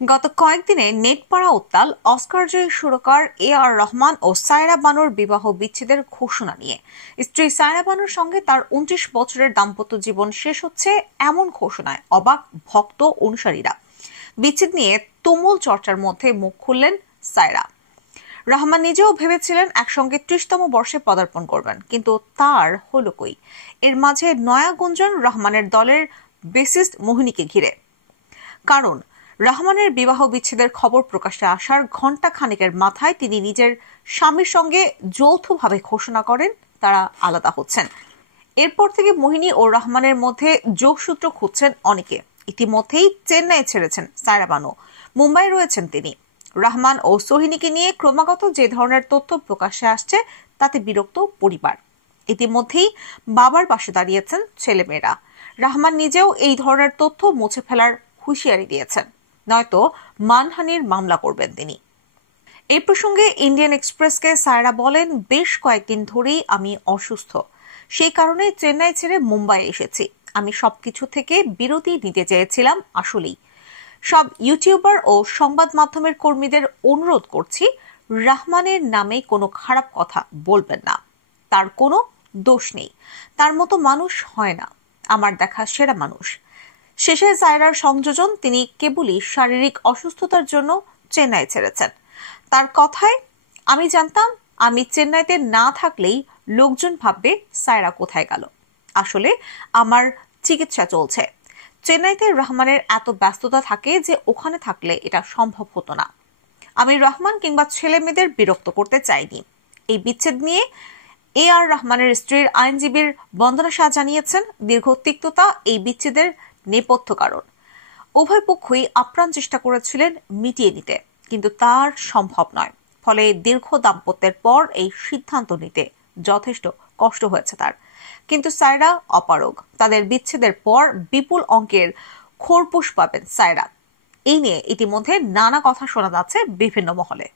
গত কয়েকদিনে নেট পাড়া উত্তাল অস্কারজয়ী সুরকার আর রহমান ও সায়রা বানুর বিবাহ বিচ্ছেদের ঘোষণা নিয়ে। স্ত্রী সায়রা বানুর সঙ্গে তার ২৯ বছরের দাম্পত্য জীবন শেষ হচ্ছে এমন ঘোষণায় অবাক ভক্ত অনুসারীরা। বিচ্ছেদ নিয়ে তুমুল চর্চার মধ্যে মুখ খুললেন সায়রা। রহমান নিজেও ভেবেছিলেন একসঙ্গে ৩০তম বর্ষে পদার্পণ করবেন, কিন্তু তার হলো কই। এর মাঝে নয়া গুঞ্জন রহমানের দলের বেসিস্ট মোহিনীকে ঘিরে। কারণ রহমানের বিবাহ বিচ্ছেদের খবর প্রকাশ্যে আসার ঘণ্টা খানেকের মাথায় তিনি নিজের স্বামীর সঙ্গে যৌথভাবে ঘোষণা করেন তারা আলাদা হচ্ছেন। এরপর থেকে মোহিনী ও রহমানের মধ্যে যোগসূত্র খুঁজছেন অনেকে। ইতিমধ্যেই চেন্নাই ছেড়েছেন সায়রা বানু, মুম্বাই রয়েছেন তিনি। রহমান ও সোহিনীকে নিয়ে ক্রমাগত যে ধরনের তথ্য প্রকাশ্যে আসছে তাতে বিরক্ত পরিবার। ইতিমধ্যেই বাবার পাশে দাঁড়িয়েছেন ছেলেমেয়েরা। রহমান নিজেও এই ধরনের তথ্য মুছে ফেলার হুঁশিয়ারি দিয়েছেন, নয়তো মানহানির মামলা করবেন তিনি। এই প্রসঙ্গে ইন্ডিয়ান এক্সপ্রেসকে সায়রা বলেন, বেশ কয়েকদিন ধরেই আমি অসুস্থ, সেই কারণে চেন্নাই ছেড়ে মুম্বাই এসেছি। আমি সবকিছু থেকে বিরতি নিতে চেয়েছিলাম। আসলেই সব ইউটিউবার ও সংবাদ মাধ্যমের কর্মীদের অনুরোধ করছি, রহমানের নামে কোনো খারাপ কথা বলবেন না। তার কোনো দোষ নেই, তার মতো মানুষ হয় না, আমার দেখা সেরা মানুষ। শেষে সায়রার সংযোজন, তিনি কেবলই শারীরিক অসুস্থতার জন্য চেন্নাই ছেড়েছেন। তার কথায়, আমি জানতাম আমি চেন্নাইতে না থাকলেই লোকজন ভাববে সায়রা কোথায় গেল। আসলে আমার চিকিৎসা চলছে। চেন্নাইতে রহমানের এত ব্যস্ততা থাকে যে ওখানে থাকলে এটা সম্ভব হতো না। আমি রহমান কিংবা ছেলে মেয়েদের বিরক্ত করতে চাইনি। এই বিচ্ছেদ নিয়ে আর রহমানের স্ত্রীর আইনজীবীর বন্দনা শাহ জানিয়েছেন, দীর্ঘ তিক্ততা এই বিচ্ছেদের নেপথ্য কারণ। উভয় পক্ষই আপ্রাণ চেষ্টা করেছিলেন মিটিয়ে নিতে, কিন্তু তার সম্ভব নয়। ফলে দীর্ঘ দাম্পত্যের পর এই সিদ্ধান্ত নিতে যথেষ্ট কষ্ট হয়েছে তার। কিন্তু সায়রা অপারগ। তাদের বিচ্ছেদের পর বিপুল অঙ্কের খোরপোশ পাবেন সায়রা। এই নিয়ে ইতিমধ্যে নানা কথা শোনা যাচ্ছে বিভিন্ন মহলে।